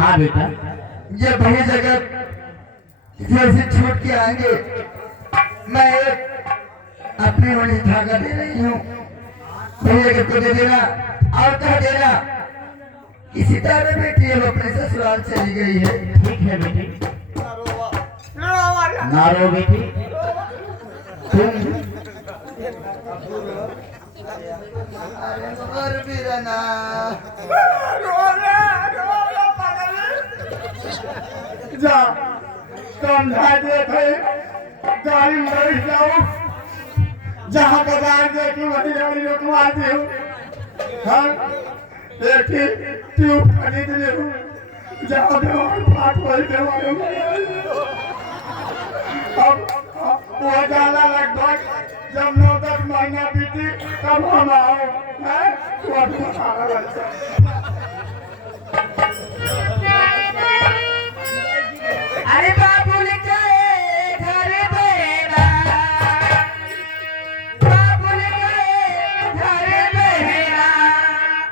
हाँ बेटा, ये भई जगत जैसे छूट के आएंगे, मैं एक अपनी वाली धागा दे रही हूँ, भई जगत को दे देना और कह देना कि सितारे बेटी अब अपने ससुराल चली गई है। ठीक है बेटी। नारो बेटी, तुम और बीरना जा समझा देते गाड़ी में बैठ जाओ, जहाँ बाजार देखी वही गाड़ी रुकवा दी हूँ। हाँ एक ही ट्यूब खरीद ली हूँ, जहाँ दीवार फाट वही दीवार। अब वो जाला लगभग जब 9-10 महीना बीती तब हम आओ है वो अरे बाबू ने कहे घर बेरा, बाबू ने कहे घर बेरा,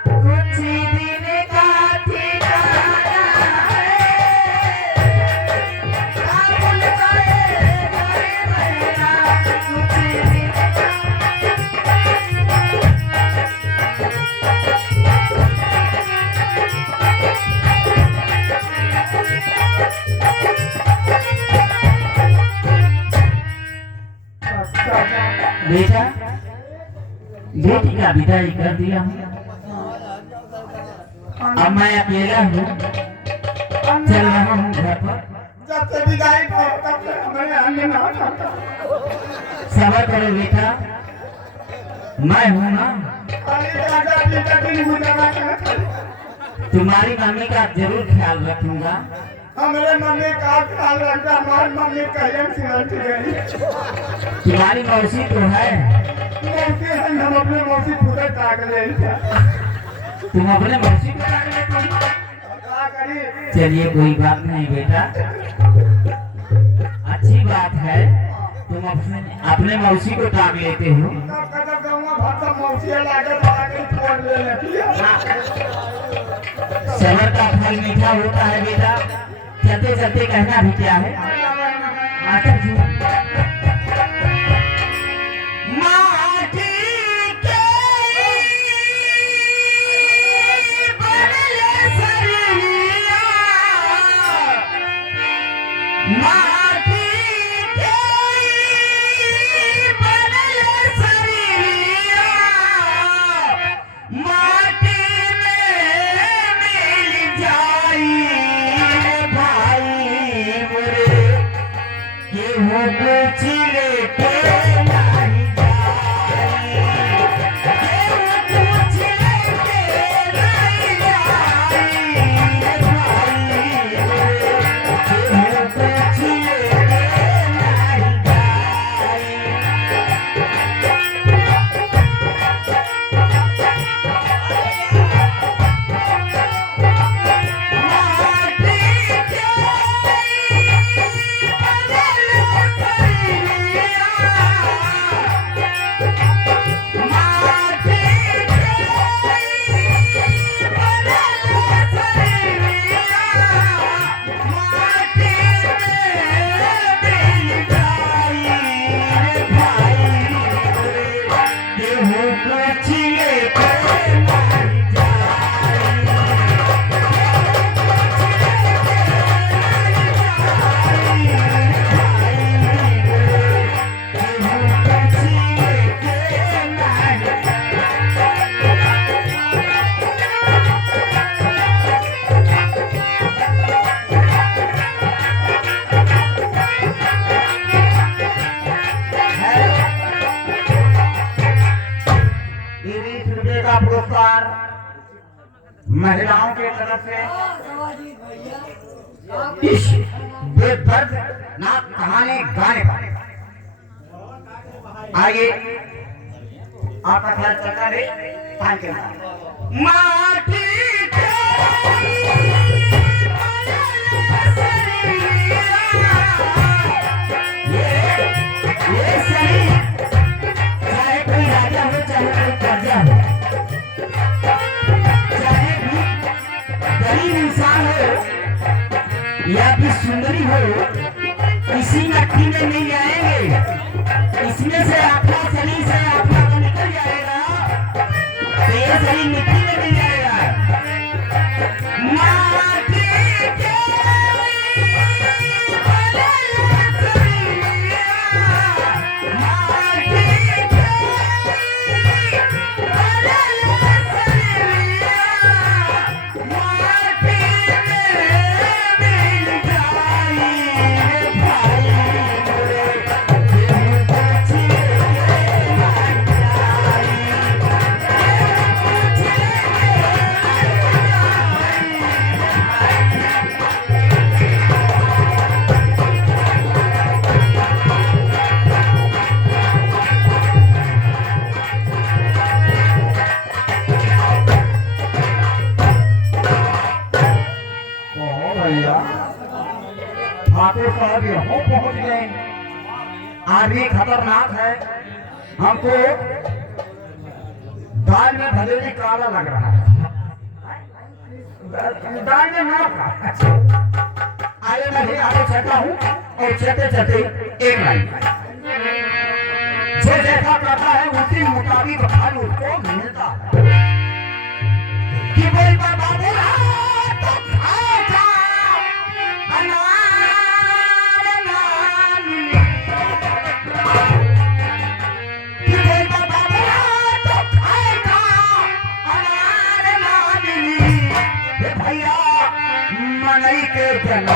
कुछ दिन का ठिकाना है। बाबू ने कहे घर बेरा, कुछ दिन बेटा, बेटी का विदाई कर दिया हूँ। अब मैं अकेला हूँ, चल रहा हूँ घर पर। जब से विदाई को तब से हमारे आने ना आता। सबर करो बेटा, मैं हूँ ना। अरे राजा पीता दिन गुजारा करता। तुम्हारी मम्मी का जरूर ख्याल रखूंगा। हमारे मम्मी का ख्याल रखता, हमारी मम्मी कहीं सिलट गई। तुम्हारी मौसी तो है, मौसी है, हम अपने मौसी खुद ताक ले। तुम अपने मौसी को ताक लेते हो? क्या करी? चलिए कोई बात नहीं बेटा, अच्छी बात है तुम अपने मौसी को ताक लेते हो। तब कदम कहूँगा भाषा मौसी लागे लागे फोन ले लेती है। सबर का फल मीठा होता है बेटा, चलते चलते कहना भी क्या है। माता जी पुरस्कार महिलाओं के तरफ से इस बेदर्द नाक कहानी गाने का आगे आपका ख्याल चलता है पान के माटी ये सही, चाहे कोई राजा हो चाहे कोई प्रजा हो, चाहे भी गरीब इंसान हो, या फिर सुंदरी हो, इसी मिट्टी में मिल जाएंगे। इसमें से अपना शरीर से अपना तो निकल जाएगा, तो ये शरीर मिट्टी में मिल जाएगा। माटी के ठाकुर साहब यहाँ पहुँच गए। आदमी खतरनाक है, हमको दाल में भले ही काला लग रहा है, दाल में नमक आगे मैं भी आगे चलता हूँ और चलते चलते एक लाइन जो जैसा करता है उसी मुताबिक फल उसको मिलता है। कि कोई बाबा बोला तो खाएगा मनई के जन्म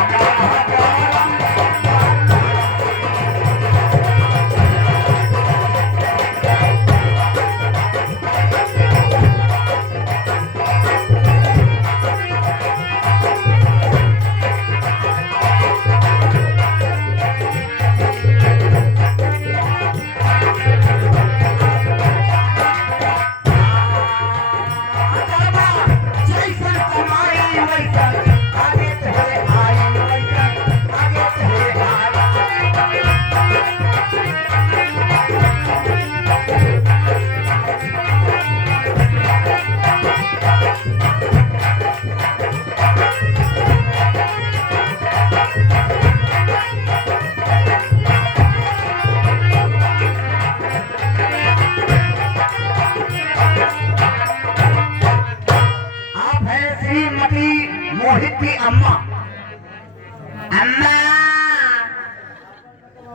मोहित की अम्मा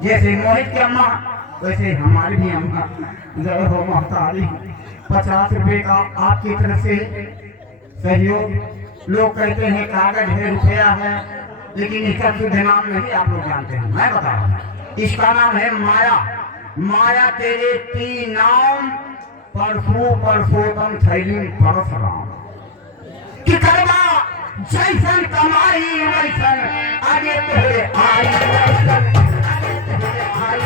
जैसे मोहित की अम्मा वैसे हमारी भी अम्मा जरा हो महतारी 50 रुपए का आपकी तरफ से सहयोग। लोग कहते हैं कागज है रुपया है, लेकिन इसका शुद्ध नाम नहीं आप लोग जानते हैं, मैं बता रहा हूँ। इसका नाम है माया। माया तेरे 3 नाम परसू परसोतम थैली परशुराम कि करवा जैसन कमाई वैसन आगे तोहरे आई वैसन आगे तोहरे आई।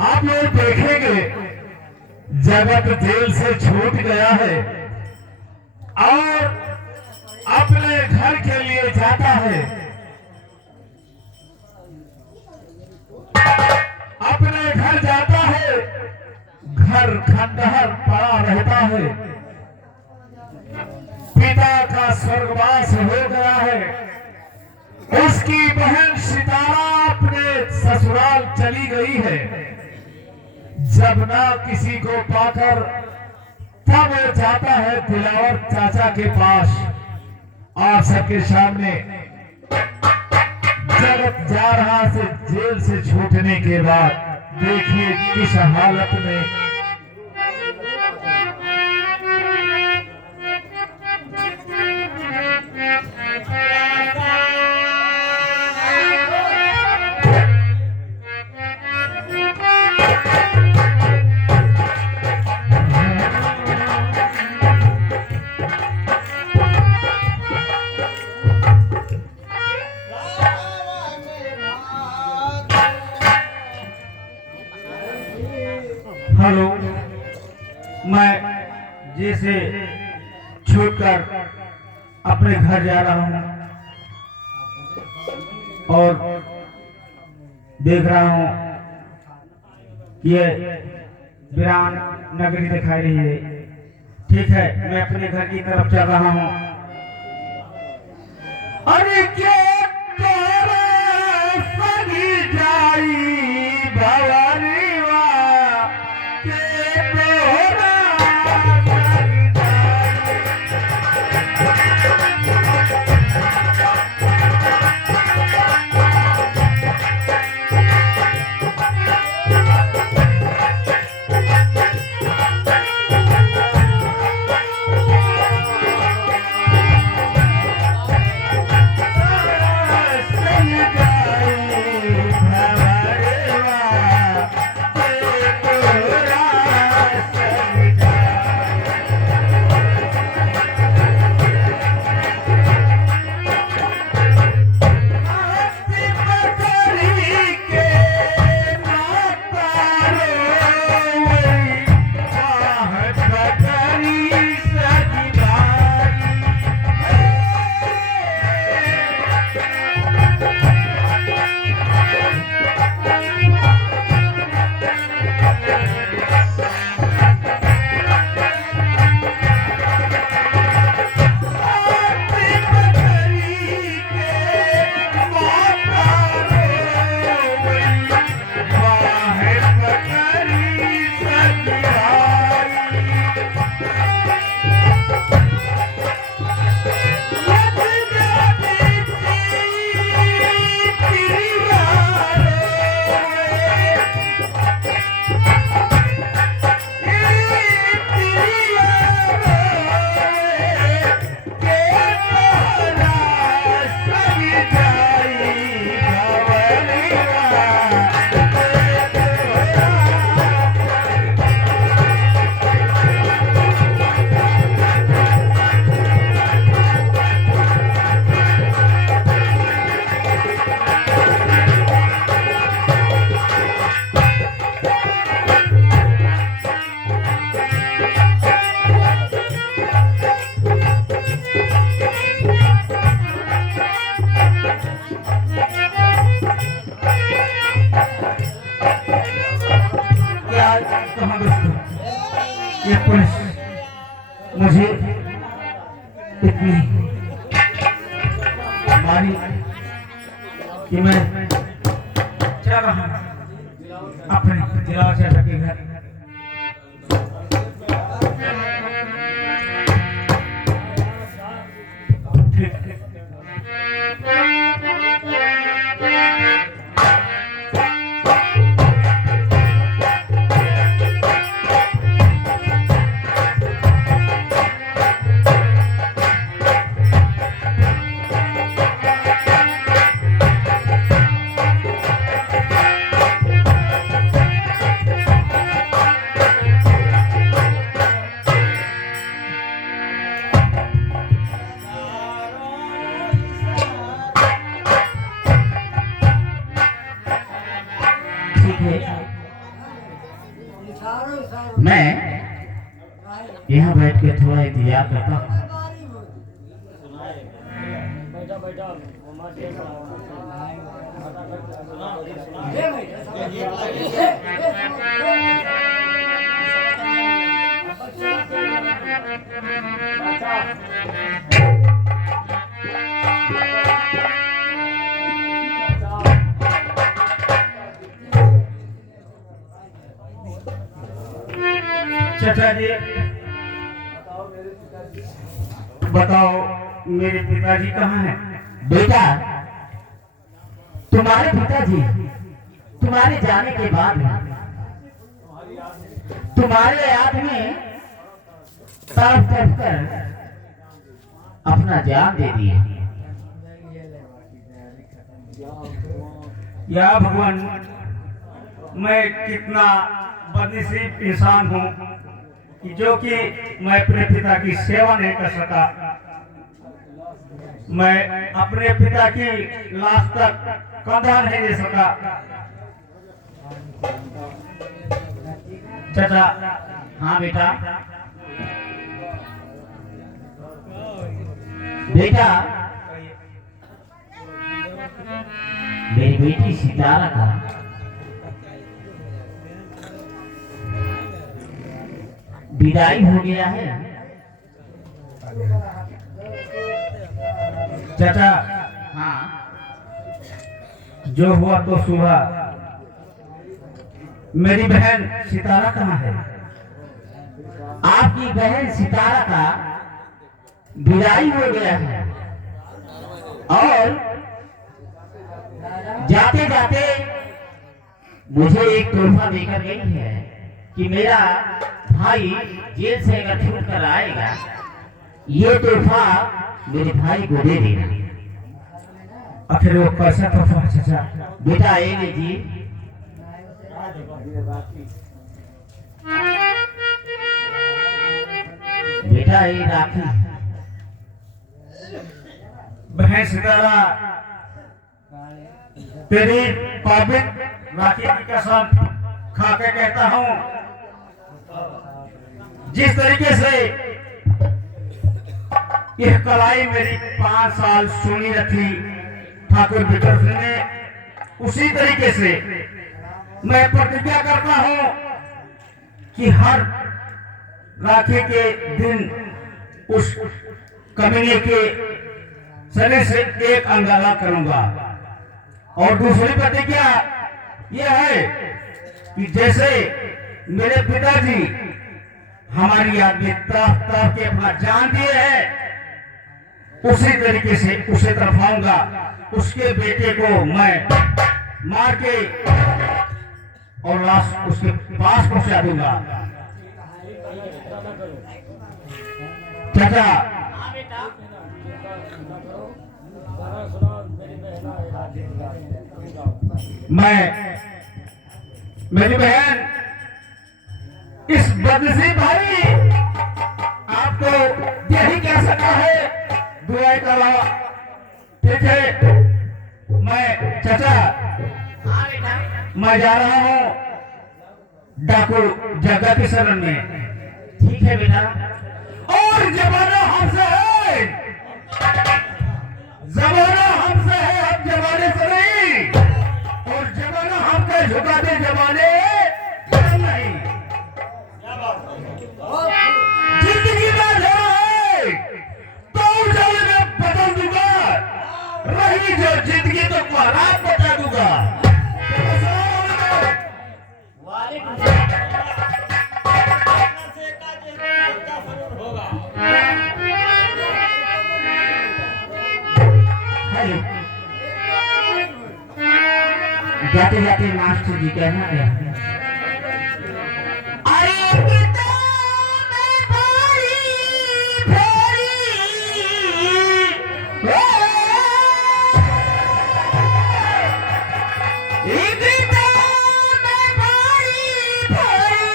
आप लोग देखेंगे जगत जेल से छूट गया है और अपने घर के लिए जाता है। अपने घर जाता है, घर खंडहर पड़ा रहता है। पिता का स्वर्गवास हो गया है, उसकी बहन सितारा अपने ससुराल चली गई है। जब ना किसी को पाकर तब वो जाता है दिलावर चाचा के पास। आप सबके सामने जगत जा रहा से जेल से छूटने के बाद देखिए किस हालत में छोड़कर अपने घर जा रहा हूँ और देख रहा हूँ कि ये वीरान नगरी दिखाई रही है। ठीक है, मैं अपने घर की तरफ चल रहा हूँ। अरे क्या सगी जाई भवरीवा के तोरा सगी ये पुलिस मुझे इतनी मारी कि मैं चल रहा हूँ अपने दिलावर चाचा के घर। मैं यहाँ बैठ के थोड़ा इंतजार करता हूँ। चाचा जी बताओ मेरे पिताजी कहाँ हैं? बेटा, तुम्हारे पिताजी तुम्हारे जाने के बाद तुम्हारे याद में तड़प तड़प कर अपना जान दे दिए। या भगवान, मैं कितना बदनसीब इंसान हूँ कि जो कि मैं अपने पिता की सेवा नहीं कर सका। मैं अपने पिता की लाश तक कंधा नहीं दे सका। चाचा, हाँ बेटा, बेटा, मेरी बेटी सितारा का विदाई हो गया है। चाचा, हाँ, जो हुआ तो हुआ। मेरी बहन सितारा कहाँ है? आपकी बहन सितारा का विदाई हो गया है और जाते जाते मुझे एक तोहफा देकर गई है कि मेरा भाई जेल से अगर छूट कर आएगा, ये तोहफा मेरे भाई को दे देना। आखिर वो कैसा तोहफा है चाचा? बेटा ये लीजिए, बेटा ये राखी। बहन सितारा, तेरी पवित्र राखी की कसम खा के कहता हूँ, जिस तरीके से यह कलाई मेरी 5 साल सुनी रखी ठाकुर विक्रम सिंह ने, उसी तरीके से मैं प्रतिज्ञा करता हूँ कि हर राखी के दिन उस कमीने के शरीर से एक अंगाला करूंगा। और दूसरी प्रतिज्ञा यह है कि जैसे मेरे पिताजी हमारी याद में तरफ तरफ के अपना जान दिए हैं, उसी तरीके से उसे तरफ आऊंगा। उसके बेटे को मैं मार के और लाश उसके पास पहुंचा दूंगा। चाचा, मेरी बहन इस बदनसीब भाई आपको यही कह सकता है, दुआएं करो। ठीक है, मैं चाचा मैं जा रहा हूँ डाकू जगह की शरण में। ठीक है बेटा। और जमाना हमसे है, जमाना हमसे है, हम जमाने से नहीं। और जमाना हमको झुका दे, जमाने नहीं। जिंदगी में लड़ा है तो जल में बदल दूंगा, रही जो जिंदगी तो खराब बता दूंगा। जाते जाते मास्टर जी कहना है, अरे कितना मैं भारी भारी कितना मैं भारी भारी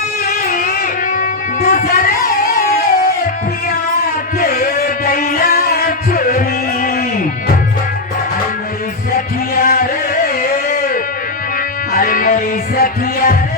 दूसरे पिया के गैया छोरी। अरे मेरी सखिया रे, अरे मेरी सखिया रे,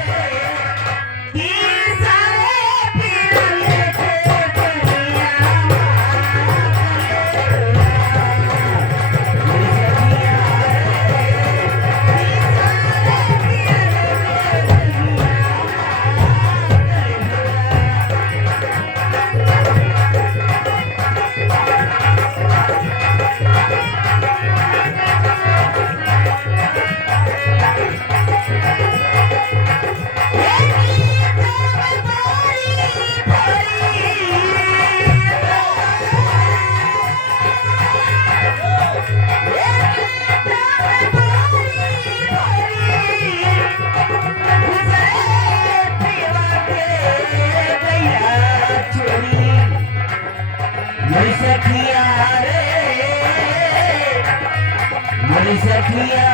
सखिया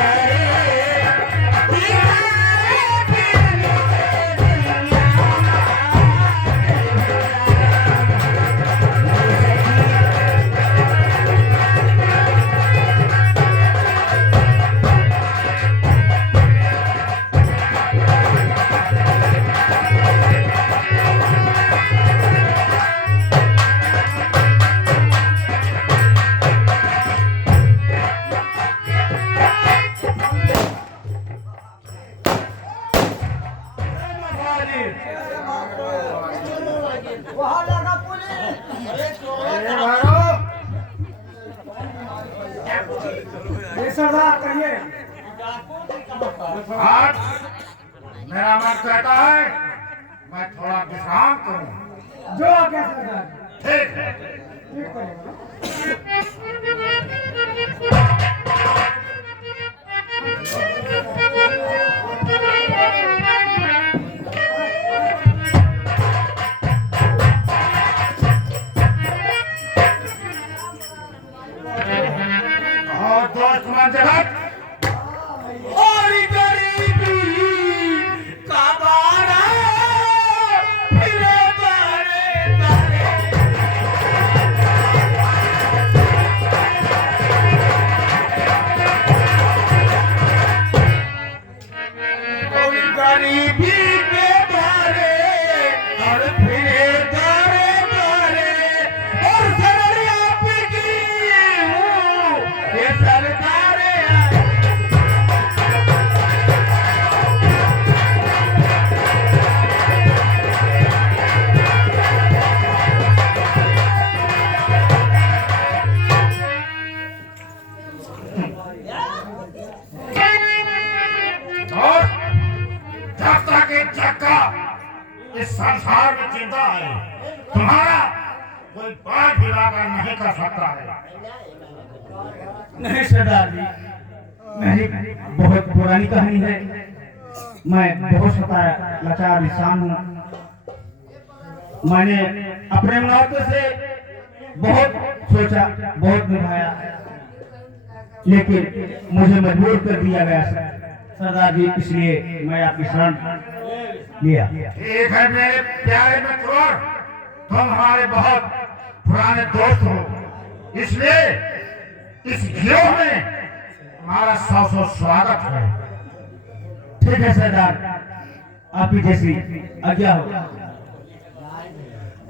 कहिए। आज मेरा मन कहता है मैं थोड़ा विश्राम करूं। जो आज्ञा सरदार। ठीक है। ठीक करेगा। और दोस्त मंजरत और गरीबी का बारा फिरे तारे तारे। और गरीबी के बारे और फिरे तारे तारे। और सररिया पिगी हूँ ये सरकारे। और जब तक एक जगह इस संसार में जिंदा है तुम्हारा कोई बात भिड़ाकर नहीं कर सकता है। नहीं सरदार जी, मेरी बहुत पुरानी कहानी है। मैं बहुत सताया लाचार इंसान हूँ। मैंने अपने मौके से बहुत सोचा, बहुत निभाया, लेकिन मुझे मजबूर कर दिया गया सरदार जी। इसलिए मैं आपकी शरण लिया। ठीक है मेरे प्यारे मित्रों, तुम हमारे बहुत पुराने दोस्त हो, इसलिए इस गिरोह में हमारा सौ स्वागत है। ठीक है सरदार, आपकी जैसी आज्ञा हो।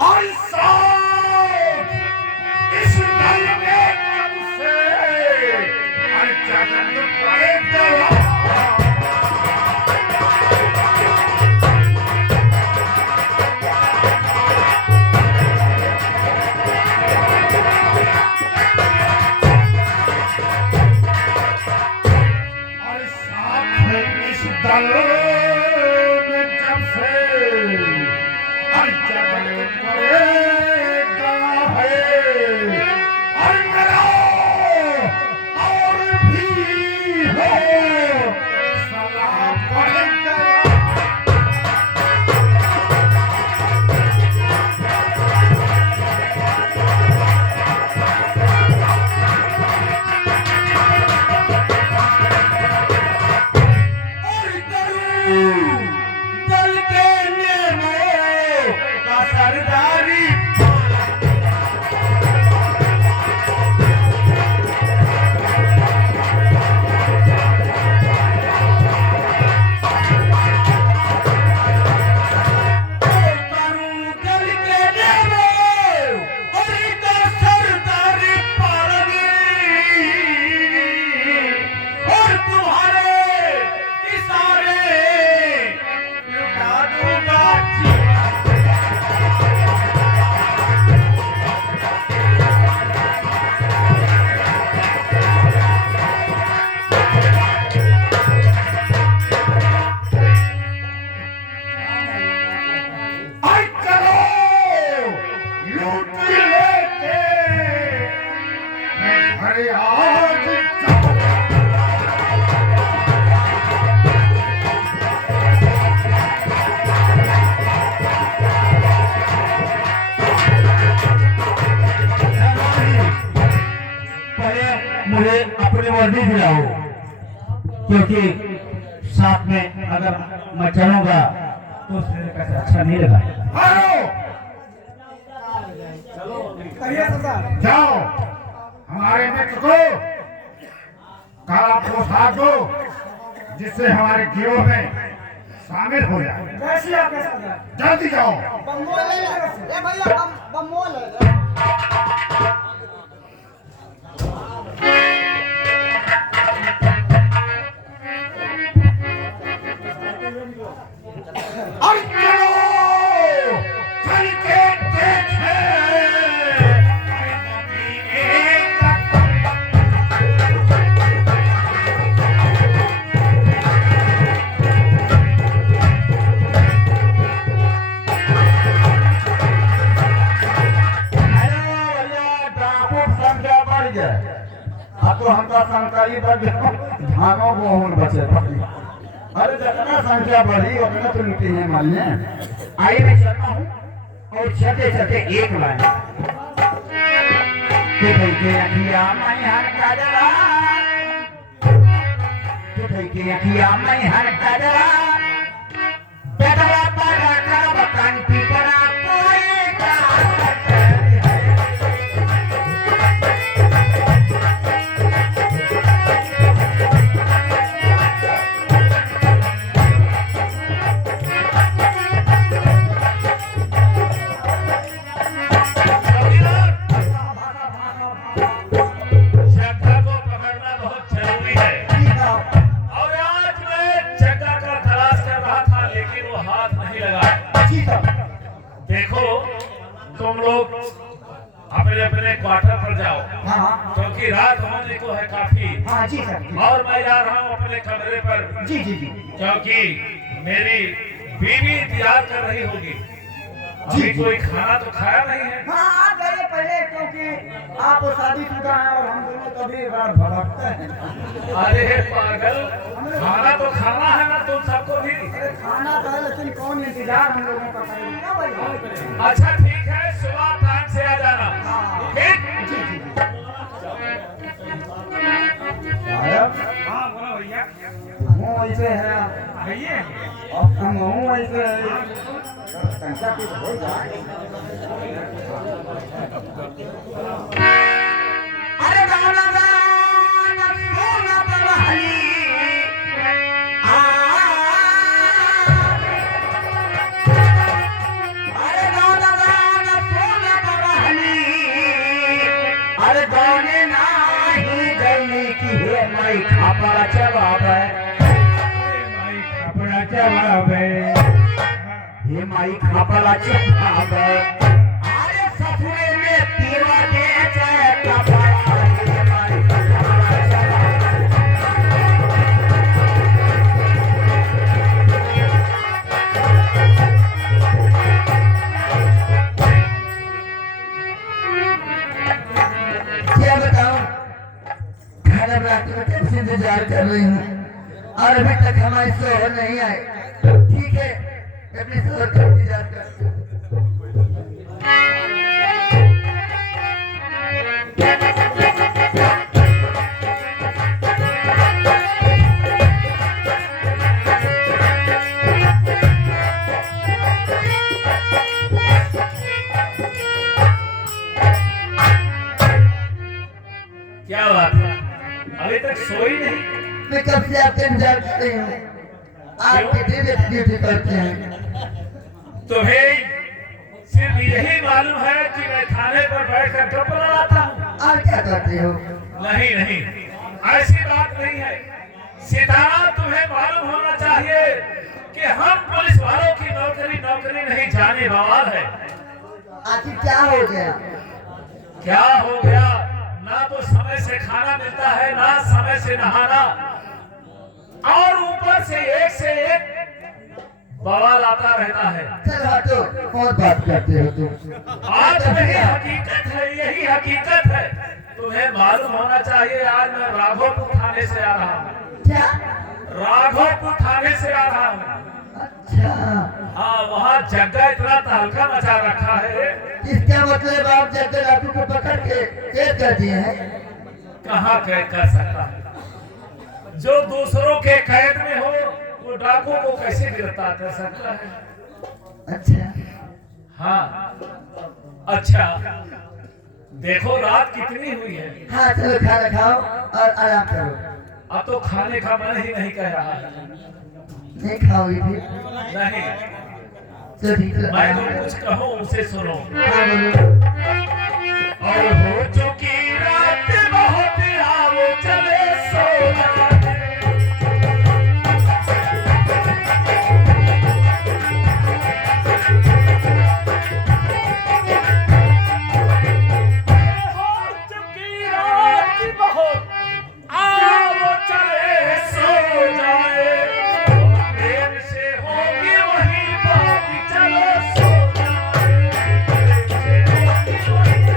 और इस दल में कब से जगत पड़ेगा। दल में जब से जगत पड़ेगा है और मेरा और भी हो सलाम पड़ेगा। दल के नियमों का सरदारी। दल के नियमों और इनका सरदारी पालगी और तुम्हारे इशारे लुटा दूंगा। आई चलो लूट लेके मैं घर आज जाऊं। पहले मुझे अपनी वर्दी दिलाओ, क्योंकि साथ में अगर मैं चलूंगा तो उसमें कैसे अच्छा नहीं लगा। आओ कहिए सरदार। जाओ हमारे मित्र को काला पोशाक दो जिससे हमारे गिरोह में शामिल हो जाए। कैसी आज्ञा सरदार। जल्दी जाओ। बमोल ले ले भैया, हम बमोल ले। और चलो चल के देखे मदीने का मर जाए हाँ तो हम तो संकारी बच धानों बहुत बचे अरे जितना संख्या बढ़ी उतना तो लुटी है मानिए। आइए मैं चलता हूँ और चलते चलते एक लाइन के अखिया मैं हर कदरा के अखिया मैं हर कदरा बेदरा पर करब कंठी परा कोई का देखो तुम लोग अपने अपने क्वार्टर पर जाओ हाँ क्योंकि रात होने को है काफी। हाँ जी सर और मैं जा रहा हूँ अपने कमरे पर जी जी जी क्योंकि मेरी बीवी इंतजार कर रही होगी। अभी कोई खाना तो खाया नहीं है। हाँ आ गए पहले क्योंकि आप शादीशुदा हैं और हम दोनों कभी बार भड़कते हैं। अरे पागल, खाना तो खाना है ना तुम सबको भी। खाना तो है लेकिन कौन इंतजार हम लोगों का करेगा भाई। अच्छा ठीक है, सुबह टाइम से आ जाना। ठीक जी जी हाँ बोलो भैया हूँ ऐसे है भैया अब तुम हूँ ऐसे संख्या कुछ हो जाए। अरे गाना गाना सोना बरहली अरे गाना गाना सोना बरहली अरे गाने नाही गली की है माई खापड़ा जवाब है अपना जवाब है हे माई खापड़ा जवाब है अरे ससुरे में पीवा दे जाए कपड़ा हे माई खापड़ा जवाब क्या बताऊं खाना बनाते में कैसे इंतजार कर रही हूँ और अभी तक हमारे शोहर नहीं आए। ठीक है अपने शोहर का इंतजार करते हैं। क्या बात है, अभी तक सोई नहीं? मैं कब से आपका इंतजार कर रही हूँ। आप कितनी ड्यूटी करते हैं? तुम्हें सिर्फ यही मालूम है कि मैं थाने पर बैठकर कब लाता हूँ? और क्या करते हो? नहीं नहीं, ऐसी बात नहीं है सितारा। तुम्हें मालूम होना चाहिए कि हम पुलिस वालों की नौकरी नहीं जाने बवाल है। आखिर क्या हो गया? क्या हो गया? ना तो समय से खाना मिलता है, ना समय से नहाना, और ऊपर से एक बवाल आता रहता है। चल हटो, और बात करते हो तुम। आज नहीं, हकीकत है, यही हकीकत है। तुम्हें मालूम होना चाहिए आज मैं राघोपुर थाने से आ रहा हूँ। क्या? राघोपुर थाने से आ रहा हूँ। अच्छा, हाँ, वहाँ जगह इतना तहलका मचा रखा है। इसका मतलब आप जगह लाठू को पकड़ के कैद कर दिए हैं? कहाँ कैद कर सकता है? जो दूसरों के कैद में हो वो डाकू को कैसे गिरफ्तार कर सकता है? अच्छा, हाँ, अच्छा देखो रात कितनी हुई है। हाँ चलो खाना खाओ और आराम करो। अब तो खाने का मन ही नहीं कह रहा है। नहीं खाओगी फिर? नहीं, तो ठीक है, मैं तो कुछ कहूँ उसे सुनो। हाँ बोलो। और हो चुकी रात बहुत, आओ चले सो जाने। हो चुकी रात बहुत, आओ चले सो जाए। प्रेम से होगी वही बात, चलो सो जाए। प्रेम से होगी वही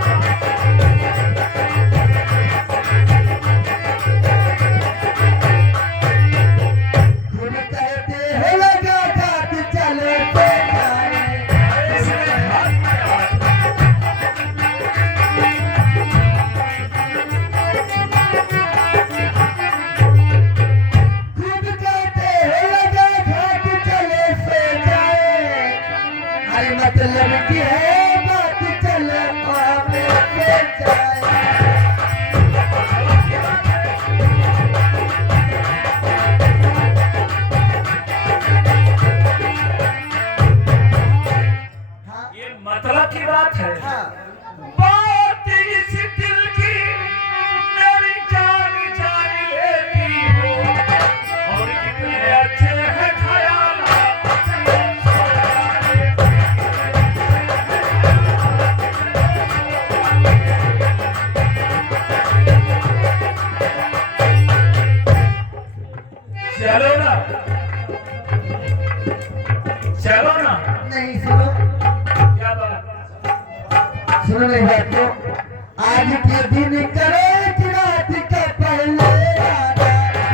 आज के दिन करे कि रात का पहले राजा, आज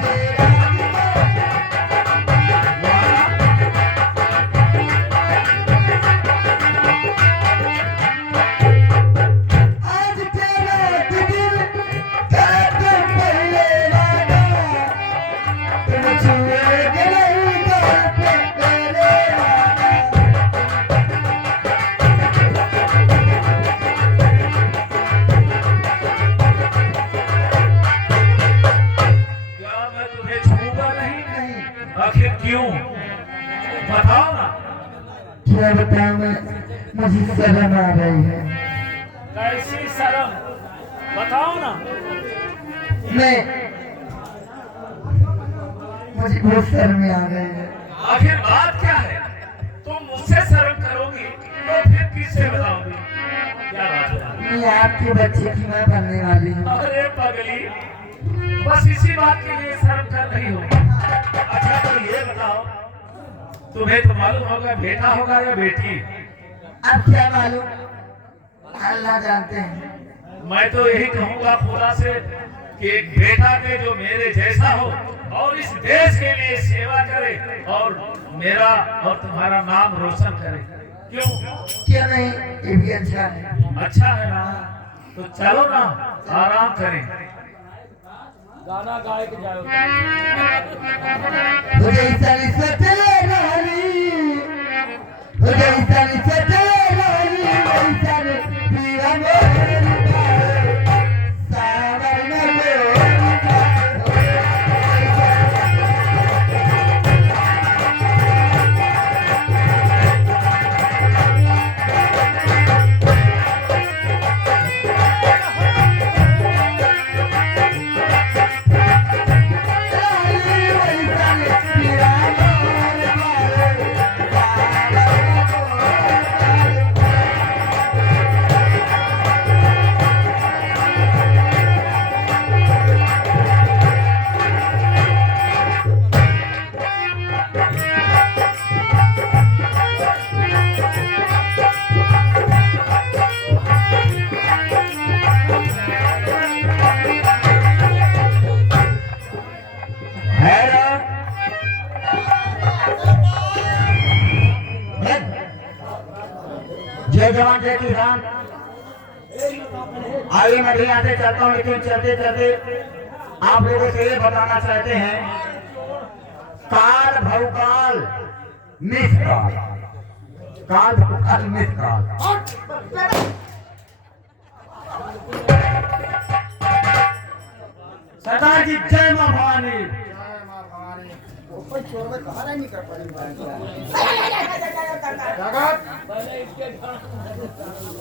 के आज के रात दिन करे तो पहले राजा, तुम छुए के नहीं गल पे तेरे राजा। क्या मैं तुम्हें छूऊंगा नहीं? आखिर क्यों? बताओ ना। क्या बताऊं मैं, मुझे शर्म आ रही है। कैसी शर्म? बताओ ना। मुझे बहुत शर्म आ रही है। आखिर बात क्या है? तुम मुझसे शर्म करोगी तो फिर किससे बताओगी? क्या बात है? मैं आपके बच्चे की माँ बनने वाली हूँ। अरे पगली, बस इसी बात के लिए शर्म कर रही हो। अच्छा तो ये बताओ, तुम्हें तो मालूम होगा बेटा होगा या बेटी? अब क्या मालूम, अल्लाह जानते हैं। मैं तो यही कहूंगा खुदा से कि एक बेटा के जो मेरे जैसा हो और इस देश के लिए सेवा करे और मेरा और तुम्हारा नाम रोशन करे। क्यों? क्यों नहीं, ये भी अच्छा है। अच्छा है ना? तो चलो ना, आराम करें। गाना गाए के जाओ। मुझे इसानी सते रानी, मुझे इसानी सते रानी, इसानी पीरा मेरी सावर में जय जवान जय किसान। आइए मैं भी यहाँ से चलता हूँ, लेकिन चलते चलते आप लोगों से ये बताना चाहते हैं, काल भौकाल निष्काल, काल भौकाल निष्काल। सरदार जी जय मां भवानी।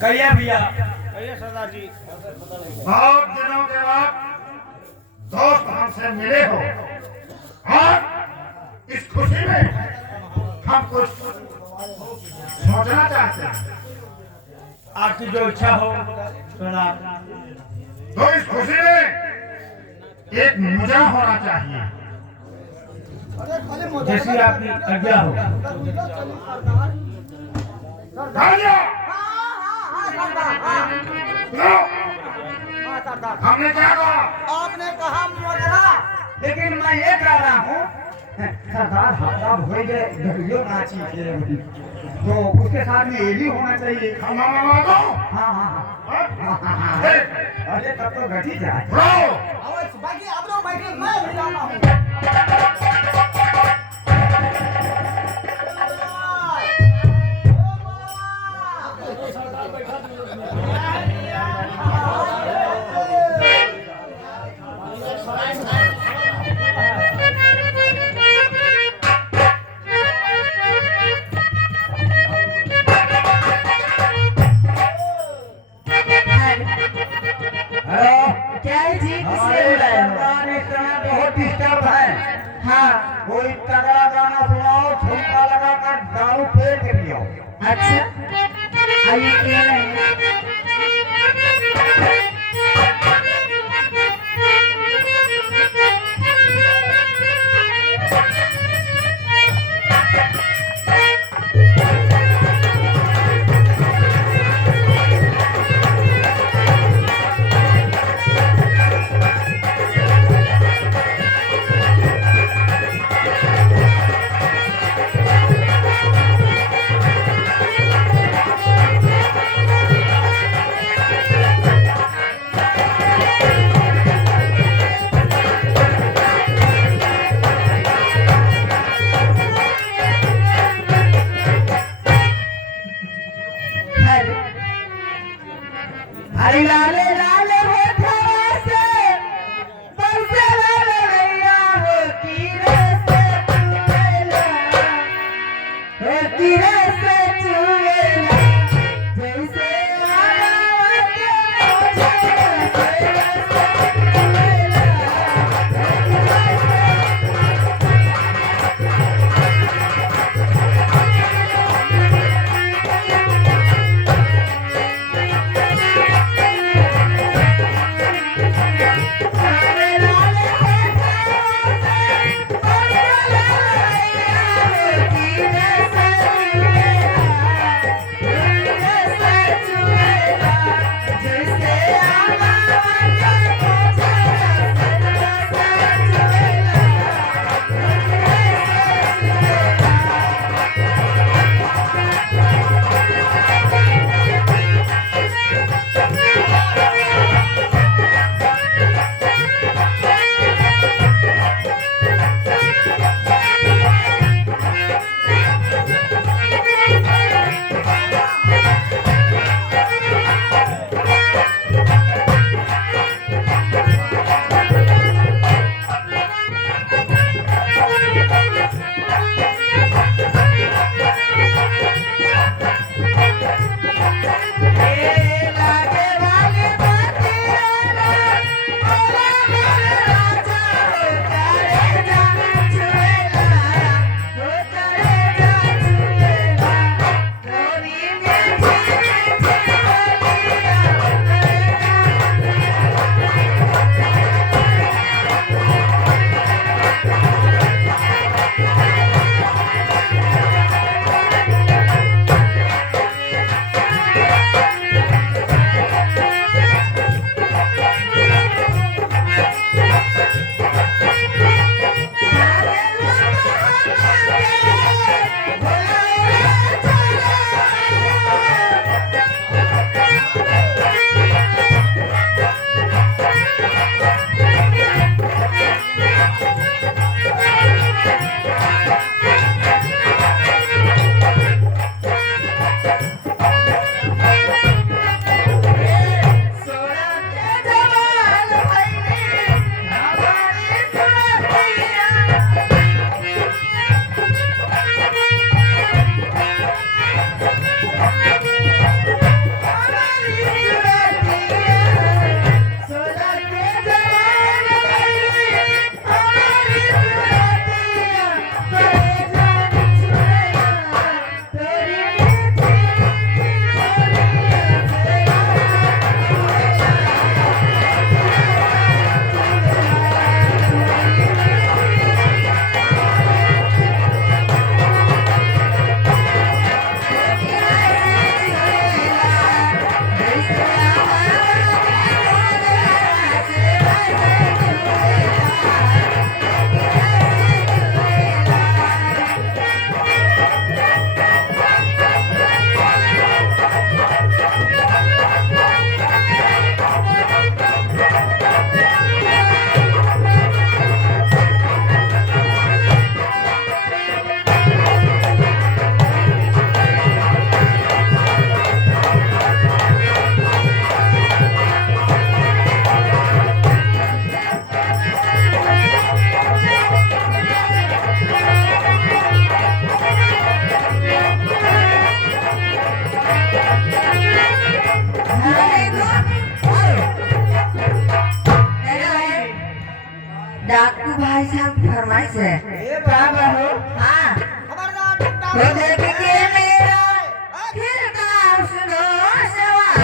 कहिए भैया, कहिए सरदार जी। बहुत दिनों के बाद दोस्त हमसे मिले हो और इस खुशी में हम कुछ सोचना चाहते हैं। आपकी जो इच्छा हो सुना। तो इस खुशी में एक मुजा होना चाहिए। जैसी आपकी आज्ञा हो। राजा, सुनो, हमने क्या कहा? आपने कहा मोजरा, लेकिन मैं ये कह रहा हूँ, सरदार हाथ हो गए घड़ियों नाची के, तो उसके साथ में ये भी होना चाहिए। हाँ हाँ हाँ हाँ। अरे तब तो घटी जाए। बाकी आप लोग बैठे, मैं भी जाना हूँ। बहुत डिस्टर्ब है। हाँ, कोई तगड़ा गाना सुनाओ, झुमका लगा कर दारू फेंक लियो। अच्छा, आइए क्यों नहीं। डाकू भाई साहब की फरमाइश है। क्या बहू? हाँ। तो देखेंगे मेरा खिलता सुनो सवाल।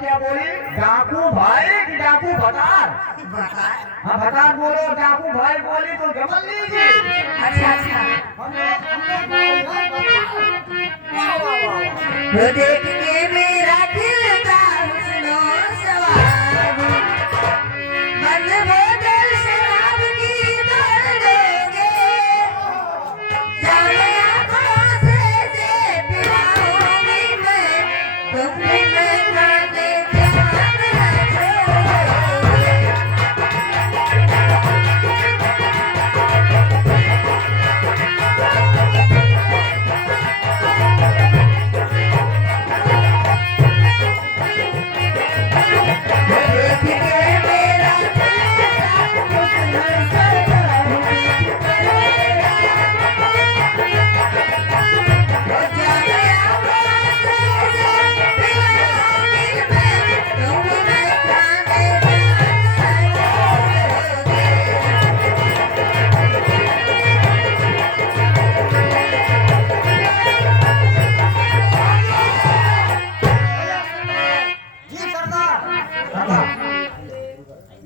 क्या बोली? डाकू भाई कि डाकू भतार? हाँ भतार बोलो, डाकू भाई बोली तो जमल लीजिए। अच्छा अच्छा। तो देखेंगे मेरा खिलता सुनो सवाल। मन बोतल शराब की भर दोगे, जाने आँखों से पिलाऊंगी मैं, तुम भी मैं खाने ध्यान रखोगे।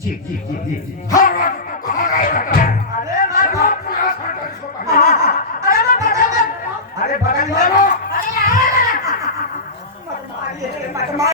जी जी जी जी जी हाँ,